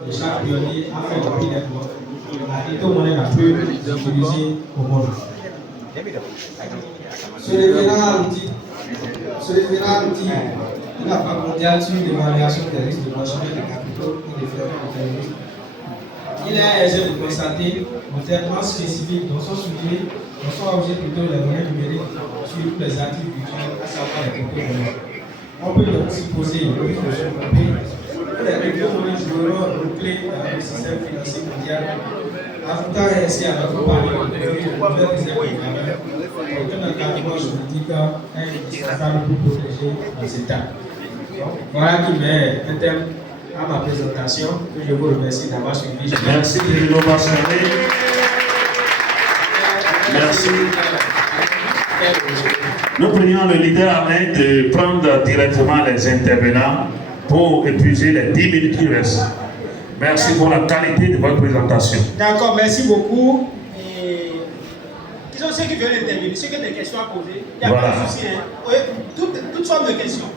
de chaque pionnier a fait depuis des mois. La crypto-monnaie la plus utilisée au monde. Se référant à l'outil de la Banque mondiale sur l'évaluation des risques de blanchiment des capitaux et des frais économiques, il est aisé de constater le traitement spécifique dont sont objets plutôt les monnaies numériques sur tous les actifs virtuels, à savoir les crypto-monnaies. On peut donc supposer le risque de surcompter que les crypto-monnaies joueront un rôle clé dans le système financier mondial, ajoutant ainsi à notre panier de nouvelles réserves de valeur, aucun encadrement juridique est indispensable pour protéger les États. Donc, voilà qui met un terme à ma présentation, que je vous remercie d'avoir suivi. Merci de l'innovation. Merci. Nous prions le leader Ahmed de prendre directement les intervenants pour épuiser les 10 minutes qui restent. Merci pour la qualité de votre présentation. D'accord, merci beaucoup. Et qui sont ceux qui veulent intervenir, ceux qui ont des questions à poser. Il n'y a pas de souci. Hein. Oui, toutes sortes de questions.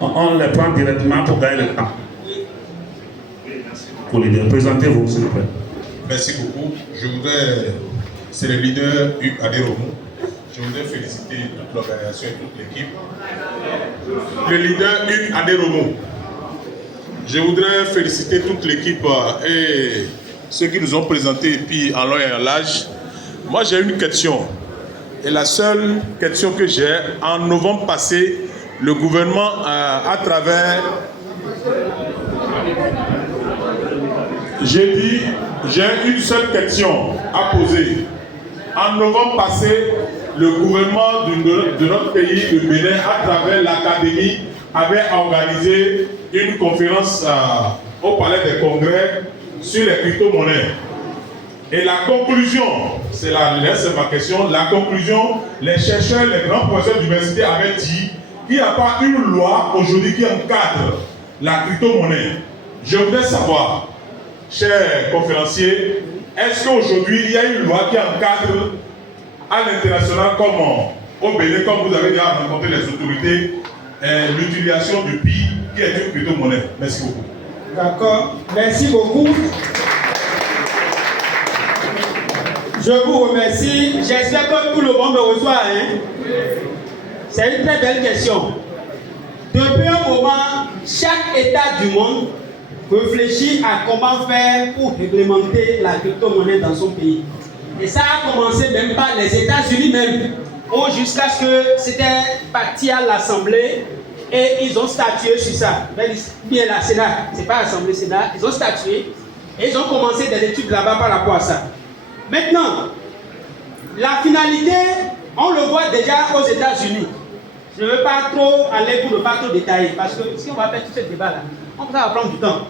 On les prend directement pour gagner le temps. Oui. Pour leader, présentez-vous s'il vous plaît. Merci beaucoup. C'est le leader Hugues Adéromou. Je voudrais féliciter toute l'organisation et toute l'équipe. Le leader Hugues Adéromou. Je voudrais féliciter toute l'équipe et ceux qui nous ont présenté, et puis en long et en large. Moi, j'ai une question. Et la seule question que j'ai, en novembre passé, le gouvernement, à travers... J'ai une seule question à poser. En novembre passé, le gouvernement de notre pays, le Bénin, à travers l'Académie, avait organisé une conférence au Palais des Congrès sur les crypto-monnaies. Et la conclusion, c'est ma question, la conclusion, les chercheurs, les grands professeurs d'université avaient dit qu'il n'y a pas une loi aujourd'hui qui encadre la crypto-monnaie. Je voudrais savoir, chers conférenciers, est-ce qu'aujourd'hui il y a une loi qui encadre à l'international comme au Bénin, comme vous avez déjà rencontré les autorités, l'utilisation du PI qui est une crypto-monnaie? Merci beaucoup. D'accord, merci beaucoup. Je vous remercie. J'espère que tout le monde me reçoit. Hein? C'est une très belle question. Depuis un moment, chaque État du monde réfléchit à comment faire pour réglementer la crypto-monnaie dans son pays. Et ça a commencé même par les États-Unis même, où jusqu'à ce que c'était parti à l'Assemblée et ils ont statué sur ça. Bien la Sénat, c'est pas l'Assemblée, Sénat, ils ont statué et ils ont commencé des études là-bas par rapport à ça. Maintenant, la finalité, on le voit déjà aux États-Unis. Je ne veux pas trop aller pour ne pas trop détailler, parce que si on va faire tout ce débat-là, ça va prendre du temps.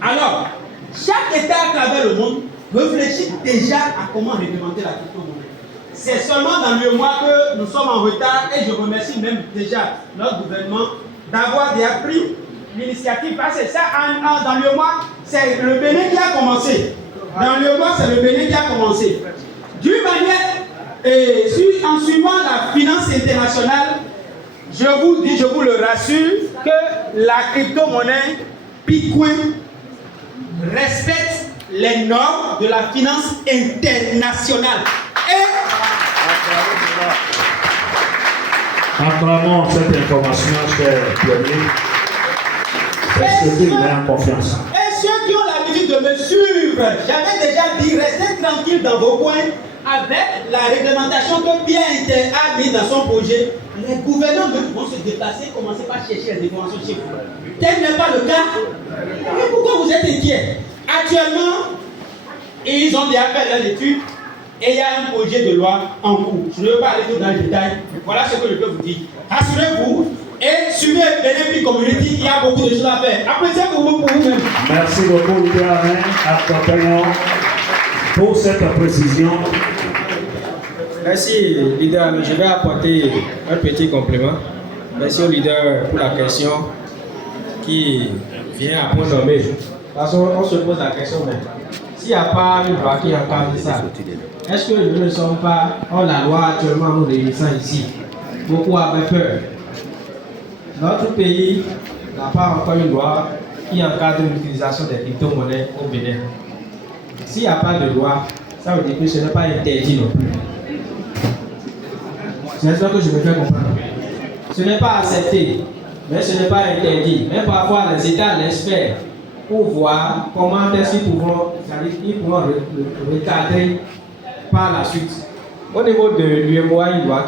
Alors, chaque État à travers le monde réfléchit déjà à comment réglementer la crypto-monnaie. C'est seulement dans le mois que nous sommes en retard, et je remercie même déjà notre gouvernement d'avoir déjà pris l'initiative, parce que ça, dans le mois, c'est le Bénin qui a commencé. Dans le mois, c'est le Bénin qui a commencé. D'une manière, en suivant la finance internationale, je vous dis, je vous le rassure, que la crypto-monnaie Bitcoin respecte les normes de la finance internationale. Acclamons cette information, cher pionnier. Est-ce que tu mets en confiance? Et ceux qui ont l'habitude de me suivre, j'avais déjà dit, restez tranquilles dans vos coins avec la réglementation que Pierre Inter a mis dans son projet. Les gouvernants vont se déplacer, commencer par chercher les informations chez vous. Tel n'est pas le cas. Mais pourquoi vous êtes inquiets? Actuellement, ils ont déjà fait leurs études et il y a un projet de loi en cours. Je ne veux pas aller tout dans le détail. Voilà ce que je peux vous dire. Rassurez-vous et suivez Bénin Community, il y a beaucoup de choses à faire. Appréciez-vous pour vous-même. Merci beaucoup, leader Alain. Accompagnons pour cette précision. Merci, leader. Je vais apporter un petit complément. Merci au leader pour la question qui vient à point nommé. Parce qu'on se pose la question, mais s'il n'y a pas une loi qui encadre ça, est-ce que nous ne sommes pas hors la loi actuellement nous réunissant ici? Beaucoup avaient peur. Notre pays n'a pas encore une loi qui encadre l'utilisation des crypto-monnaies au Bénin. S'il n'y a pas de loi, ça veut dire que ce n'est pas interdit non plus. C'est ça que je me fais comprendre. Ce n'est pas accepté, mais ce n'est pas interdit. Mais parfois, les États laissent faire pour voir comment est-ce qu'ils pourront recadrer par la suite. Au niveau de l'UMOA, il doit